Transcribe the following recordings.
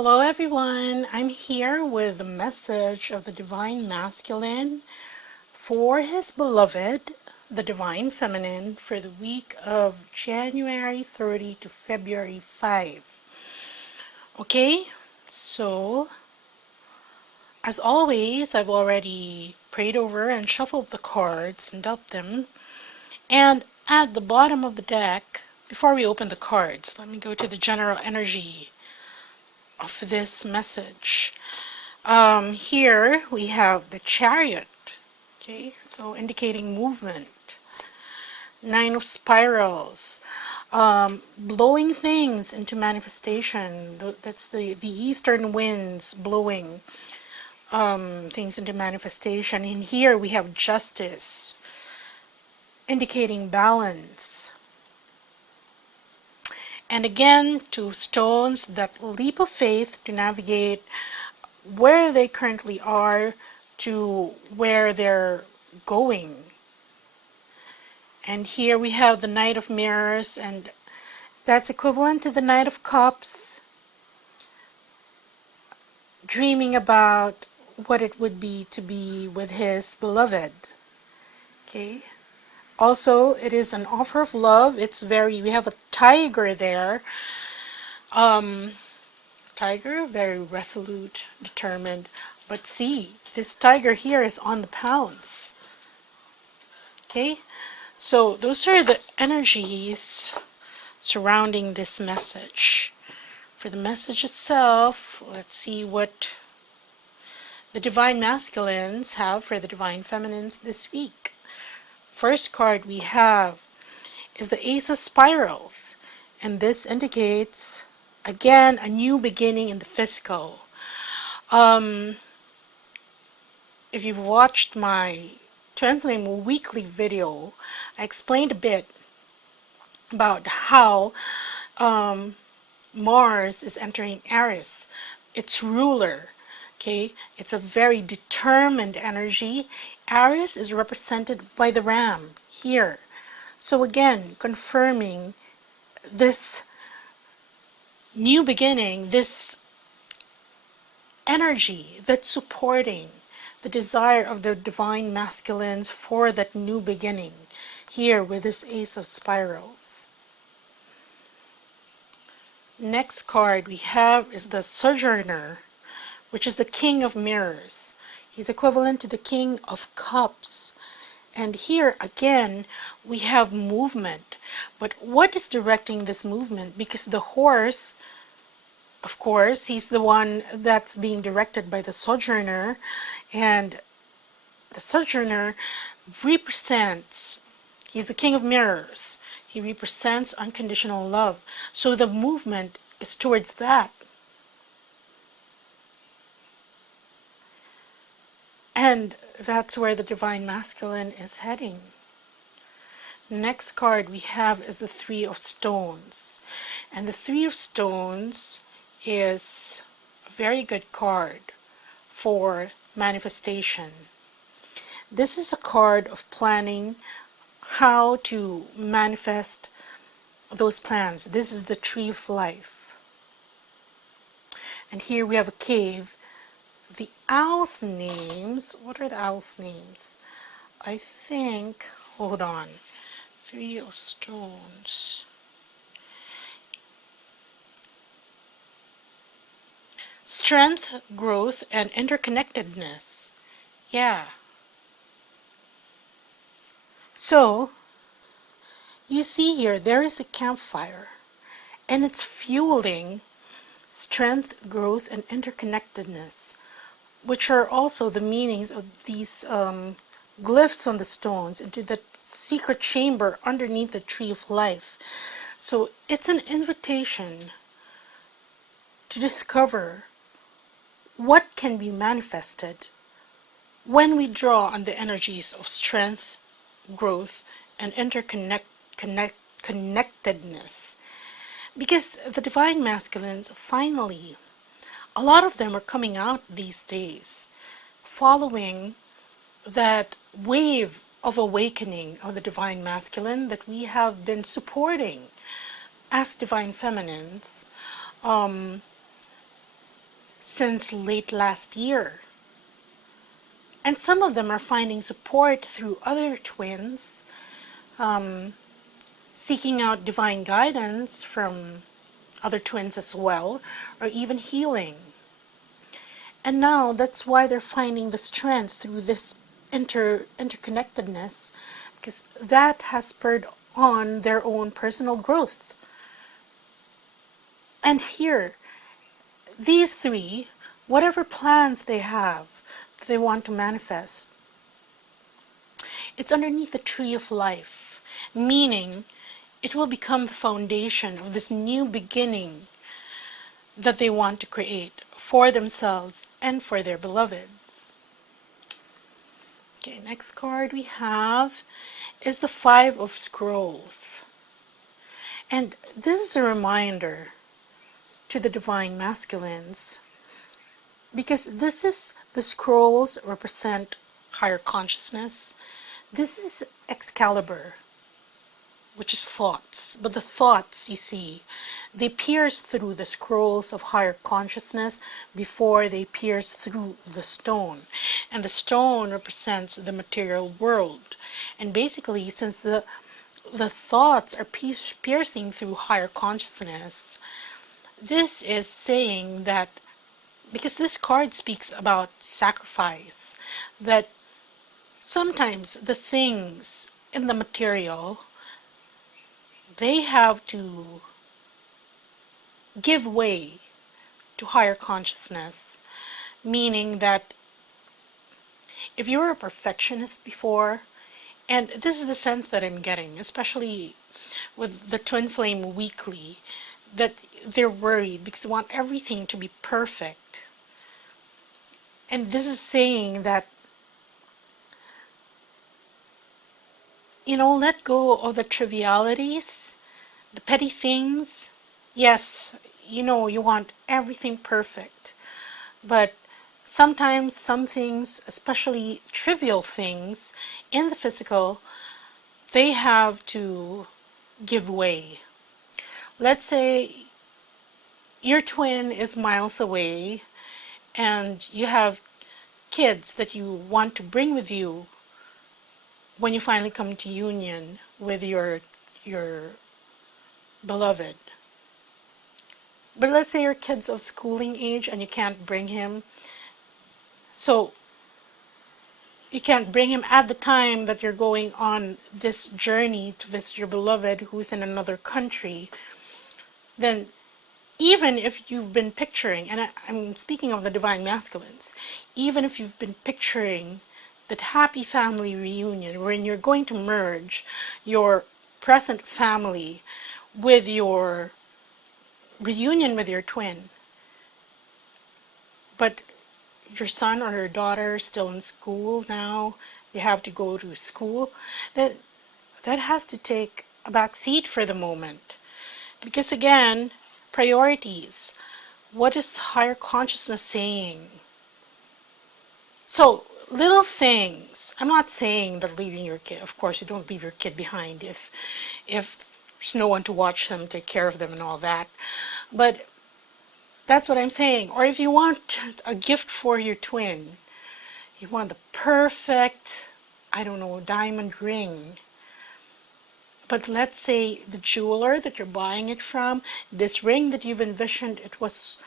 Hello everyone, I'm here with the message of the Divine Masculine for his beloved, the Divine Feminine, for the week of January 30 to February 5. Okay, so as always, I've already prayed over and shuffled the cards and dealt them. And at the bottom of the deck, before we open the cards, let me go to the general energy of this message. Here we have the Chariot, okay, so indicating movement. Nine of Spirals, blowing things into manifestation. That's the eastern winds blowing things into manifestation. And here we have Justice, indicating balance. And again, two stones, that leap of faith to navigate where they currently are to where they're going. And here we have the Knight of Mirrors, and that's equivalent to the Knight of Cups, dreaming about what it would be to be with his beloved. Okay. Also, it is an offer of love. We have a tiger there. Tiger, very resolute, determined. But see, this tiger here is on the pounce. Okay, so those are the energies surrounding this message. For the message itself, let's see what the Divine Masculines have for the Divine Feminines this week. First card we have is the Ace of Spirals, and this indicates, again, a new beginning in the physical. If you've watched my Twin Flame weekly video, I explained a bit about how Mars is entering Aries, its ruler. Okay, it's a very determined energy. Aries is represented by the ram here. So again, confirming this new beginning, this energy that's supporting the desire of the Divine Masculines for that new beginning here with this Ace of Spirals. Next card we have is the Sojourner, which is the King of Mirrors. He's equivalent to the King of Cups. And here again we have movement. But what is directing this movement? Because the horse, of course, he's the one that's being directed by the Sojourner, and the Sojourner represents, he's the King of Mirrors. He represents unconditional love. So the movement is towards that. And that's where the Divine Masculine is heading. Next card we have is the Three of Stones. And the Three of Stones is a very good card for manifestation. This is a card of planning how to manifest those plans. This is the Tree of Life. And here we have a cave. The owl's names, what are the owl's names? I think, hold on, Three of Stones. Strength, growth, and interconnectedness. Yeah. So, you see here, there is a campfire, and it's fueling strength, growth, and interconnectedness, which are also the meanings of these glyphs on the stones into the secret chamber underneath the Tree of Life. So it's an invitation to discover what can be manifested when we draw on the energies of strength, growth, and interconnectedness. Because the Divine Masculines, finally, a lot of them are coming out these days, following that wave of awakening of the Divine Masculine that we have been supporting as Divine Feminines. since late last year. And some of them are finding support through other twins, seeking out divine guidance from other twins as well, or even healing. And now that's why they're finding the strength through this interconnectedness, because that has spurred on their own personal growth. And here, these three, whatever plans they have, they want to manifest, it's underneath the tree of life, meaning it will become the foundation of this new beginning that they want to create for themselves and for their beloveds. Okay, next card we have is the Five of Scrolls. And this is a reminder to the divine masculines, because this is the scrolls represent higher consciousness. This is Excalibur, which is thoughts. But the thoughts, you see, they pierce through the scrolls of higher consciousness before they pierce through the stone. And the stone represents the material world. And basically, since the thoughts are piercing through higher consciousness, this is saying that, because this card speaks about sacrifice, that sometimes the things in the material, they have to give way to higher consciousness, meaning that if you were a perfectionist before, and this is the sense that I'm getting, especially with the Twin Flame Weekly, that they're worried because they want everything to be perfect. And this is saying that, let go of the trivialities, the petty things. Yes, you want everything perfect, but sometimes some things, especially trivial things in the physical, they have to give way. Let's say your twin is miles away and you have kids that you want to bring with you when you finally come to union with your beloved. But let's say your kid's of schooling age and you can't bring him. So you can't bring him at the time that you're going on this journey to visit your beloved who's in another country. Then even if you've been picturing, and I'm speaking of the divine masculines, even if you've been picturing that happy family reunion wherein you're going to merge your present family with your reunion with your twin, but your son or your daughter is still in school now, they have to go to school, that has to take a back seat for the moment. Because again, priorities. What is higher consciousness saying? So, little things. I'm not saying that leaving your kid, of course you don't leave your kid behind if there's no one to watch them, take care of them and all that. But that's what I'm saying. Or if you want a gift for your twin, you want the perfect, I don't know, diamond ring. But let's say the jeweler that you're buying it from, this ring that you've envisioned, it was,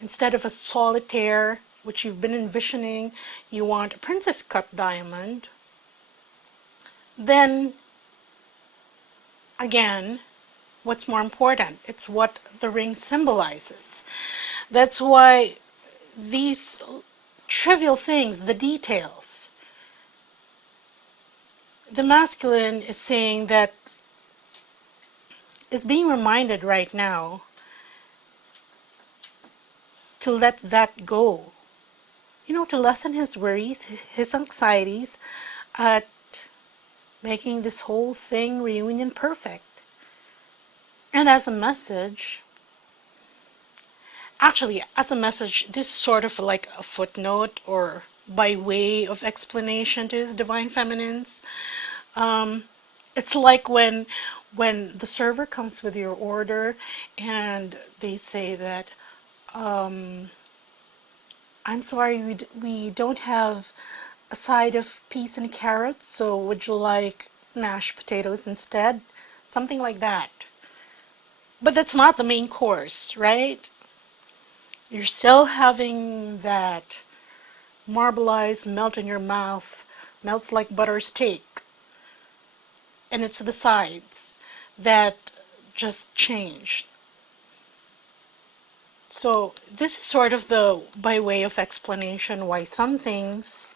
instead of a solitaire, which you've been envisioning, you want a princess cut diamond. Then, again, what's more important? It's what the ring symbolizes. That's why these trivial things, the details, the masculine is saying that, is being reminded right now to let that go. To lessen his worries, his anxieties at making this whole thing reunion perfect. And as a message, this is sort of like a footnote or by way of explanation to his divine feminines. It's like when the server comes with your order and they say that I'm sorry, we don't have a side of peas and carrots, so would you like mashed potatoes instead? Something like that. But that's not the main course, right? You're still having that marbleized melt in your mouth, melts like butter steak. And it's the sides that just changed. So this is sort of the by way of explanation why some things,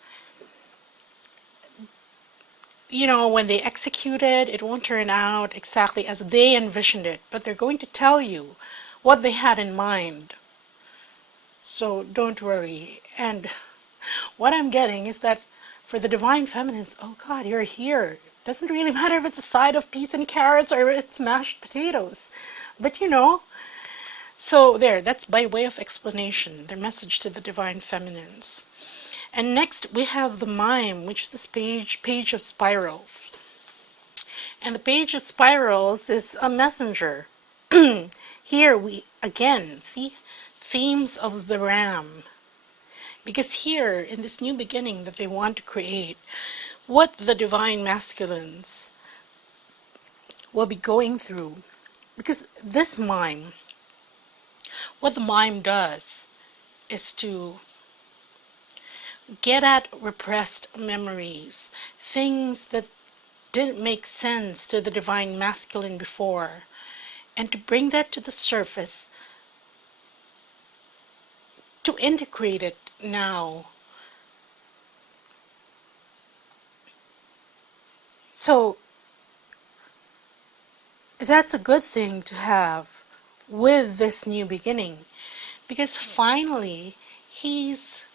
when they execute it, it won't turn out exactly as they envisioned it, but they're going to tell you what they had in mind. So don't worry. And what I'm getting is that for the divine feminines, oh God, you're here. Doesn't really matter if it's a side of peas and carrots or it's mashed potatoes. But so that's by way of explanation, their message to the divine feminines. And next we have the mime, which is this page of spirals. And the page of spirals is a messenger. Here we again see themes of the ram. Because here in this new beginning that they want to create, what the divine masculines will be going through. Because this mime, what the mime does is to get at repressed memories, things that didn't make sense to the divine masculine before, and to bring that to the surface, to integrate it now. So that's a good thing to have with this new beginning, because finally he's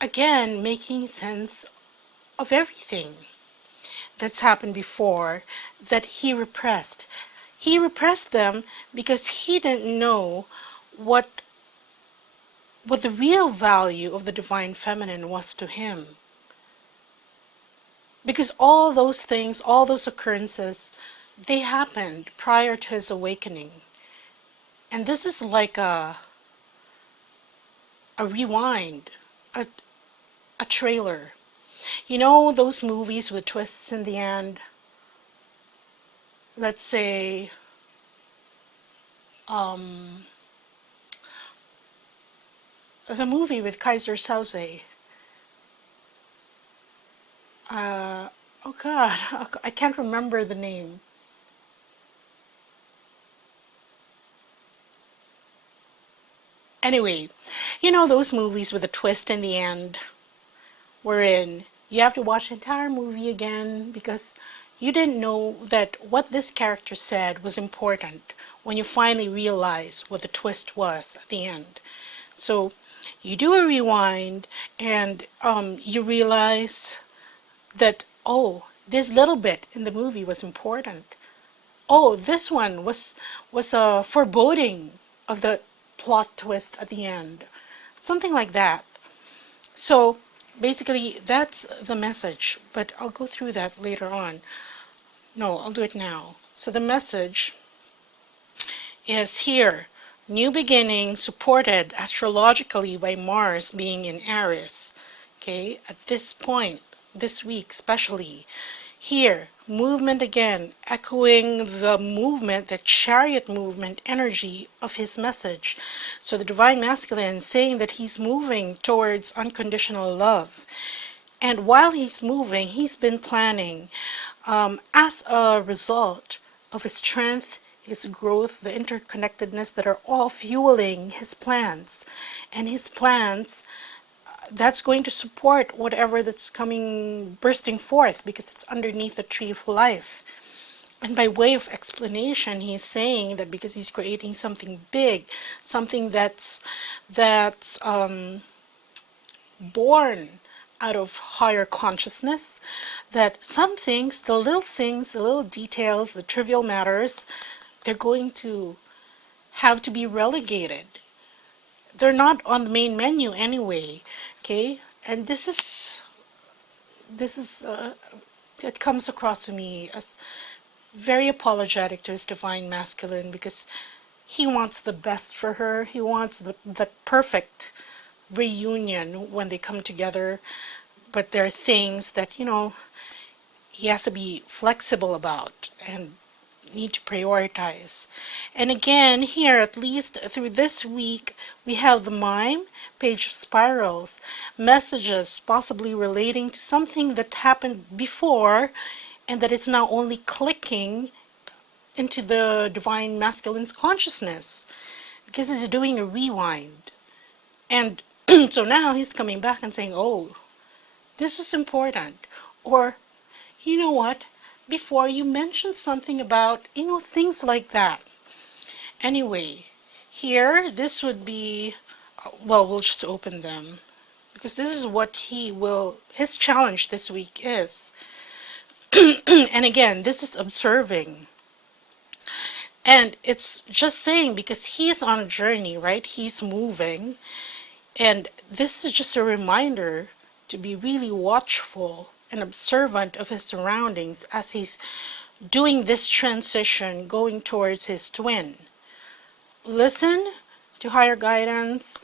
again making sense of everything that's happened before that he repressed. He repressed them because he didn't know what the real value of the divine feminine was to him. Because all those things, all those occurrences, they happened prior to his awakening. And this is like a rewind, a, a trailer. You know those movies with twists in the end? Let's say, the movie with Kaiser Soze. Oh God, I can't remember the name. Anyway, you know those movies with a twist in the end, wherein you have to watch the entire movie again because you didn't know that what this character said was important when you finally realize what the twist was at the end. So you do a rewind and you realize that, oh, this little bit in the movie was important. Oh, this one was a foreboding of the plot twist at the end. Something like that. So basically that's the message, but I'll go through that later on. No, I'll do it now. So the message is here. New beginning supported astrologically by Mars being in Aries. Okay, at this point, this week especially. Here, movement again, echoing the movement, the chariot movement energy of his message. So the divine masculine saying that he's moving towards unconditional love. And while he's moving, he's been planning. As a result of his strength, his growth, the interconnectedness that are all fueling his plans. And his plans, that's going to support whatever that's coming, bursting forth, because it's underneath the tree of life. And by way of explanation, he's saying that because he's creating something big, something that's born out of higher consciousness, that some things, the little details, the trivial matters, they're going to have to be relegated. They're not on the main menu anyway, okay? And this is it comes across to me as very apologetic to his divine masculine, because he wants the best for her. He wants the perfect reunion when they come together. But there are things that, he has to be flexible about and need to prioritize. And again, here, at least through this week, we have the mime, page of spirals, messages possibly relating to something that happened before and that is now only clicking into the divine masculine's consciousness because he's doing a rewind. And so now he's coming back and saying, oh, this was important. Or, you know what? Before you mentioned something about, things like that. Anyway, here, this would be, well, we'll just open them. Because this is what his challenge this week is. And again, this is observing. And it's just saying because he's on a journey, right? He's moving. And this is just a reminder to be really watchful and observant of his surroundings as he's doing this transition going towards his twin. Listen to higher guidance.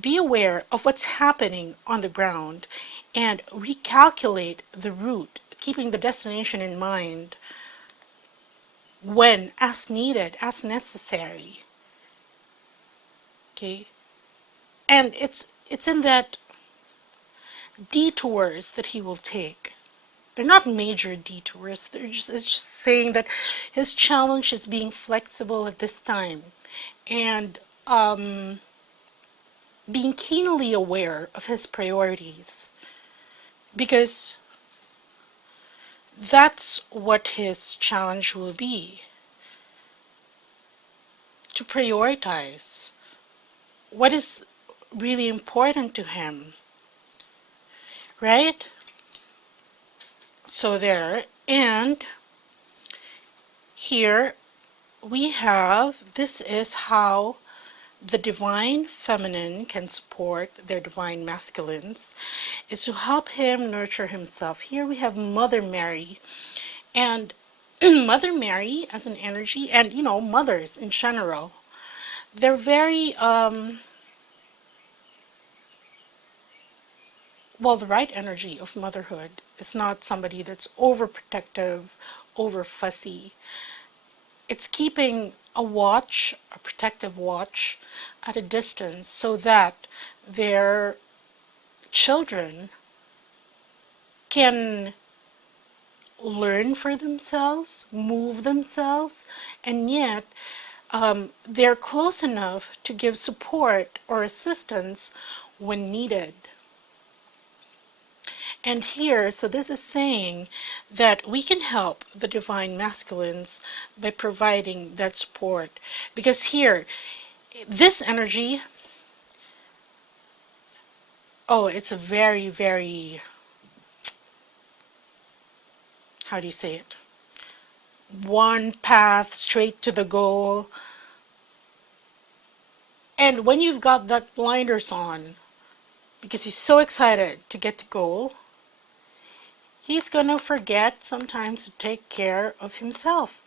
Be aware of what's happening on the ground and recalculate the route, keeping the destination in mind when, as needed, as necessary. Okay? And it's in that detours that he will take. They're not major detours. It's just saying that his challenge is being flexible at this time and being keenly aware of his priorities, because that's what his challenge will be, to prioritize what is really important to him, right? So there, and here we have, this is how the divine feminine can support their divine masculines, is to help him nurture himself. Here we have Mother Mary, and Mother Mary as an energy, and mothers in general, they're very well, the right energy of motherhood is not somebody that's overprotective, over fussy. It's keeping a watch, a protective watch, at a distance so that their children can learn for themselves, move themselves, and yet they're close enough to give support or assistance when needed. And here, so this is saying that we can help the divine masculines by providing that support. Because here, this energy, oh, it's a very, very, how do you say it? One path straight to the goal. And when you've got that blinders on, because he's so excited to get to goal, he's going to forget sometimes to take care of himself.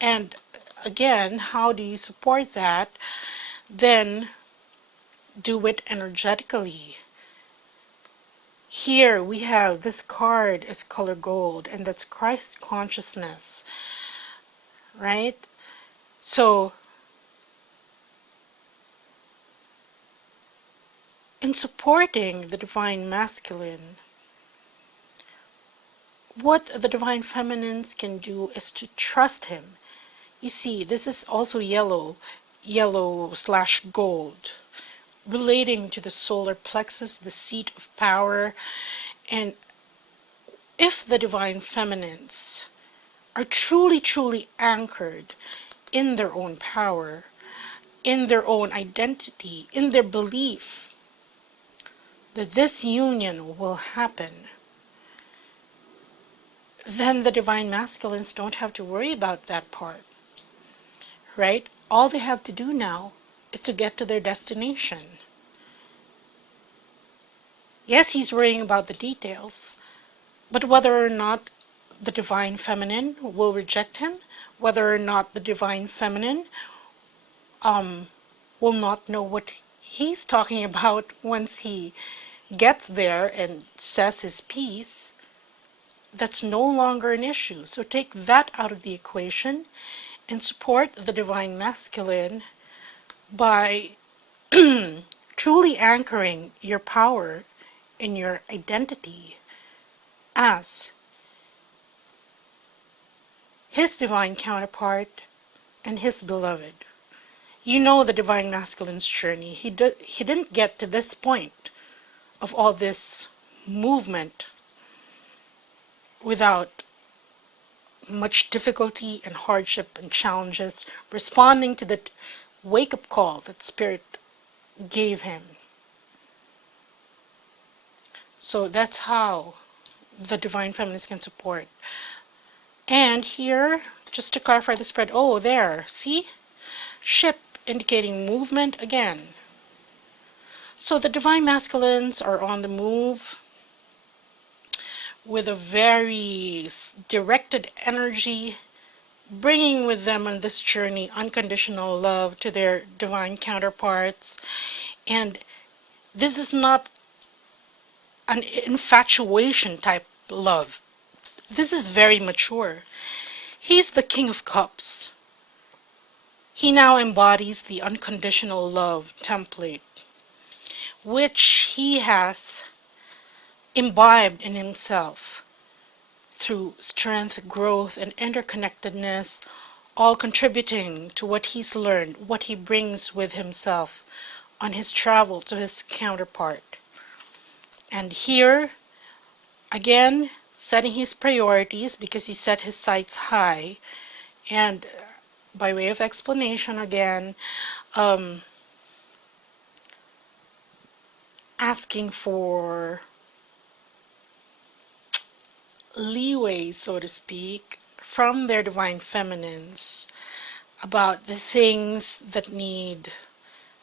And again, how do you support that? Then do it energetically. Here we have this card is color gold, and that's Christ consciousness, right? So in supporting the divine masculine, what the divine feminines can do is to trust him. You see, this is also yellow slash gold, relating to the solar plexus, the seat of power. And if the divine feminines are truly, truly anchored in their own power, in their own identity, in their belief that this union will happen, then the divine masculines don't have to worry about that part, right? All they have to do now is to get to their destination. Yes, he's worrying about the details, but whether or not the divine feminine will reject him, whether or not the divine feminine will not know what he's talking about once he gets there and says his piece. That's no longer an issue. So take that out of the equation and support the divine masculine by truly anchoring your power in your identity as his divine counterpart and his beloved. You know the divine masculine's journey. He didn't get to this point of all this movement without much difficulty and hardship and challenges, responding to the wake-up call that Spirit gave him. So that's how the divine feminist can support. And here, just to clarify the spread, oh, there, see? Ship indicating movement again. So the divine masculines are on the move with a very directed energy, bringing with them on this journey unconditional love to their divine counterparts. And this is not an infatuation type love. This is very mature. He's the King of Cups. He now embodies the unconditional love template, which he has imbibed in himself through strength, growth, and interconnectedness, all contributing to what he's learned, what he brings with himself on his travel to his counterpart. And here, again, setting his priorities because he set his sights high. And by way of explanation again, asking for leeway, so to speak, from their divine feminines about the things that need,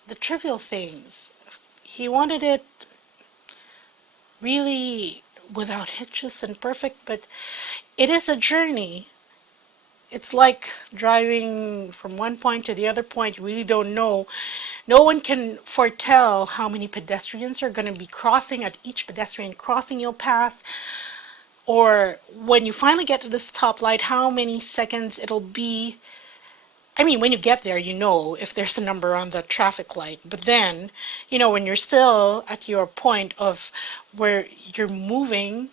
the trivial things. He wanted it really without hitches and perfect, but it is a journey. It's like driving from one point to the other point. You really don't know. No one can foretell how many pedestrians are going to be crossing at each pedestrian crossing you'll pass. Or when you finally get to the stoplight, how many seconds it'll be. I mean, when you get there, you know if there's a number on the traffic light. But then, you know, when you're still at your point of where you're moving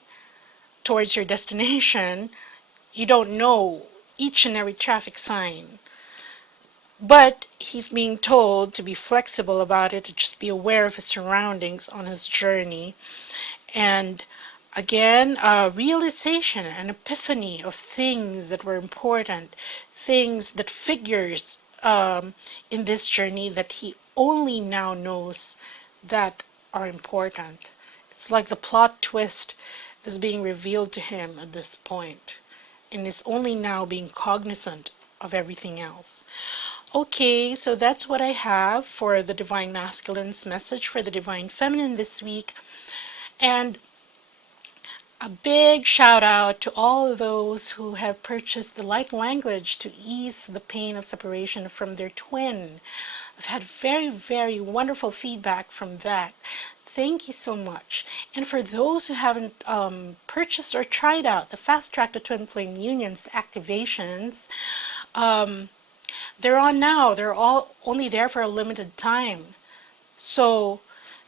towards your destination, you don't know each and every traffic sign. But he's being told to be flexible about it, to just be aware of his surroundings on his journey. And again, a realization, an epiphany of things that were important, things that figures in this journey that he only now knows that are important. It's like the plot twist is being revealed to him at this point, and is only now being cognizant of everything else. Okay, so that's what I have for the Divine Masculine's message for the Divine Feminine this week. And a big shout out to all of those who have purchased the light language to ease the pain of separation from their twin. I've had very, very wonderful feedback from that. Thank you so much. And for those who haven't purchased or tried out the Fast Track to Twin Flame Unions activations, they're on now. They're all only there for a limited time. So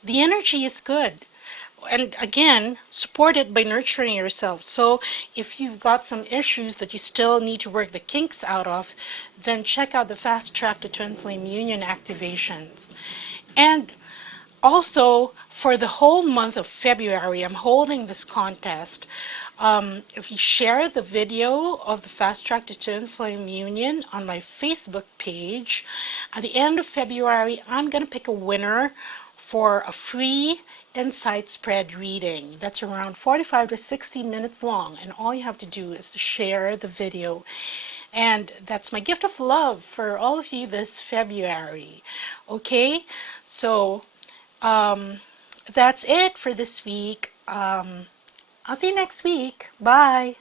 the energy is good. And again, support it by nurturing yourself. So if you've got some issues that you still need to work the kinks out of, then check out the Fast Track to Twin Flame Union activations. And also, for the whole month of February, I'm holding this contest. If you share the video of the Fast Track to Twin Flame Union on my Facebook page, at the end of February, I'm going to pick a winner for a free insight spread reading. That's around 45 to 60 minutes long, and all you have to do is to share the video. And that's my gift of love for all of you this February. Okay, so that's it for this week. I'll see you next week. Bye.